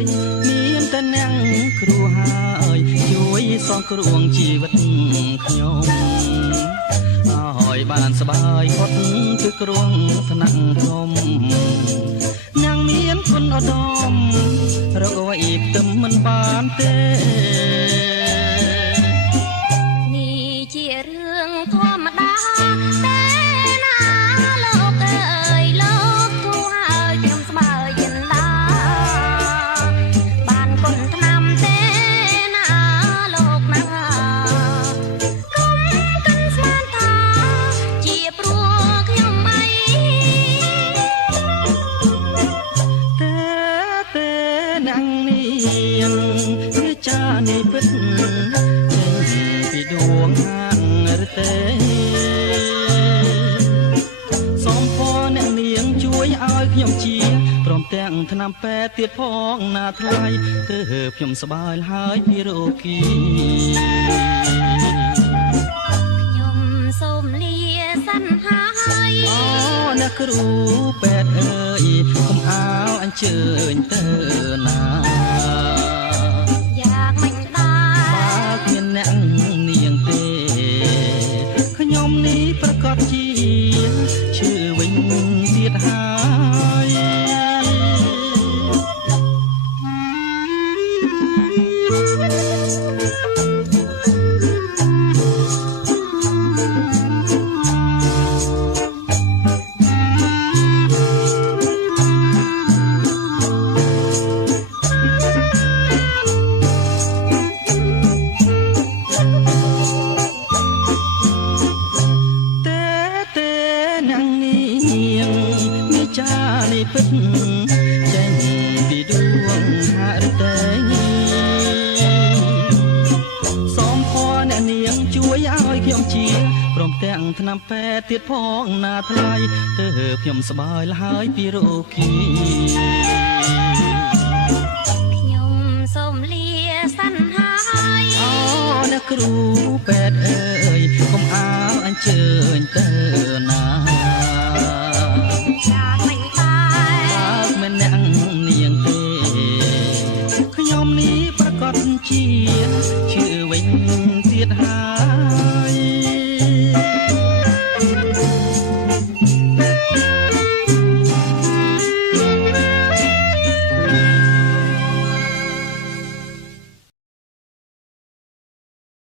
យមានតែអ្នកគ្រូហើយជួយសងគ្រោះជីវិតខ្ញុំឲ្យបានសបាយផុតពីគ្រោះថ្នាក់ធំអ្នកមានគុណឧត្តមរកអ្វីផ្ទឹមមិនបានទេនេះជារឿងធម្មតាតែណាលោកអើយលោកគួរឲ្យខ្ញុំស្បើយចិនដាបានគុណឆ្នាំទេណាលោកណាគុំកិនស្មានថាជាព្រោះខ្ញុំអីតែអ្នកនាងវាចានេះពិតពីដួងហាងឬទេសូមពរអ្នកនាងជួយឲ្យខ្ញុំជាព្រមទាំងថ្នាំពេទ្យទៀតផងណាថ្លៃទើបខ្ញុំសប្បាយហើយពីរោគីខ្ញុំសូមលាសន្ហាហើយអូអ្នកគ្រូពេទ្យអើយកុំអាវអញ្ជើញទៅណាយ៉ាងមិនដែរបើគ្មានអ្នកនាងទេខ្ញុំនេះប្រកាសជាឈឺវិញទៀតហើយពិតចេញពីដួងហារតែសូមខអ្នកនាងជួយឲ្យខ្ញុំជាព្រមទាំងថ្នាំពេទ្យទៀតផងណាថ្លៃទើបខ្ញុំសប្បាយហើយពីរោគីខ្ញុំសូមលាសន្ហាហើយអូអ្នកគ្រូពេទ្យអើយកុំអាវអញ្ជើញទៅណាអ្នកនាងទេខ្ញុំនេះប្រកាសជាឈ